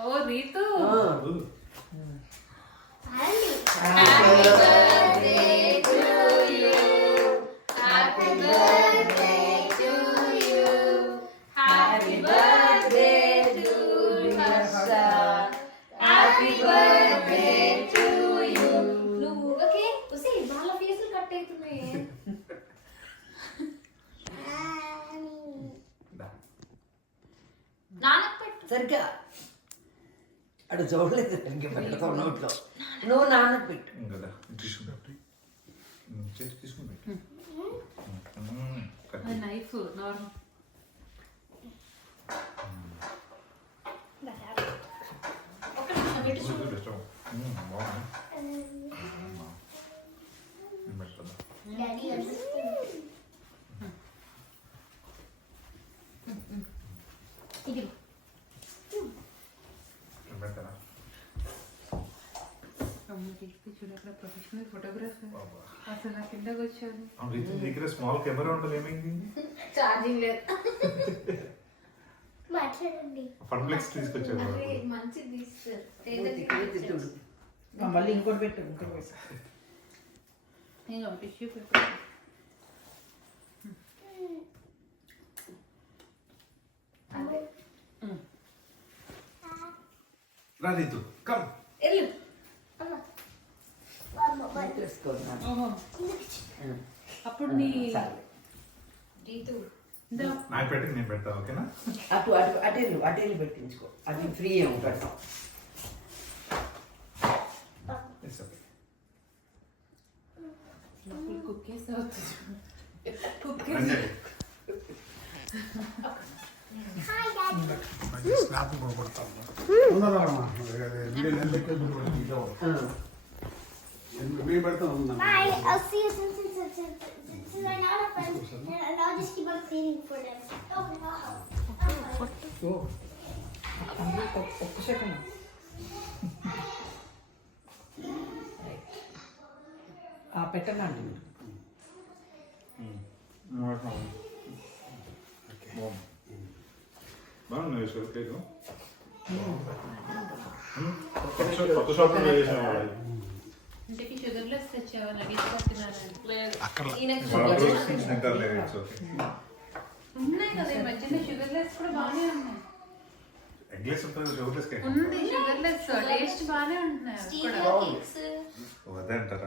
ఓ రీతు సరిగ్గా అటు చూడలేదు సరిగ్గా పెడతావు నోట్లో నువ్వు నాన్నకు పెట్టు కదా తీసుకుని నైఫ్ నార్మల్ ప్రొఫెషనల్ ఫోటోగ్రాఫర్ అసలు నా కిందకి వచ్చాను దగ్గర స్మాల్ కెమెరా ఉండాలి ఏమైంది ఛార్జింగ్ లేదు ఫన్ప్లెక్స్ తీసుకొచ్చారు మంచిది మళ్ళీ ఇంకోటి పెట్టు నేను టిష్యూ పేపర్ రాదు కమ్ అప్పుడు నీ నాకు పెట్టి నేను పెడతా ఓకేనా అటు అటు అటేళ్ళు అటేళ్ళు పెట్టించుకో అది ఫ్రీ ఏమో పెడతాం కుక్కేస్ Bye. I'll see you since I'm not a friend, and I'll just keep on cleaning for them. ఒక్క సెకండ్ పెట్టండి బాగుంది కేక్ కొత్త షాప్ ఇంటికి షుగర్ లెస్ తెచ్చావని అడిగి ఉన్నాయి కదా ఈ మధ్యన షుగర్ లెస్ కూడా బాగానే ఉన్నాయి ఎగ్లెస్ ఉంటుంది షుగర్ లెస్ కేక్ ఉంది షుగర్ లెస్ టేస్ట్ బాగానే ఉంటున్నాయి అదే అంటారా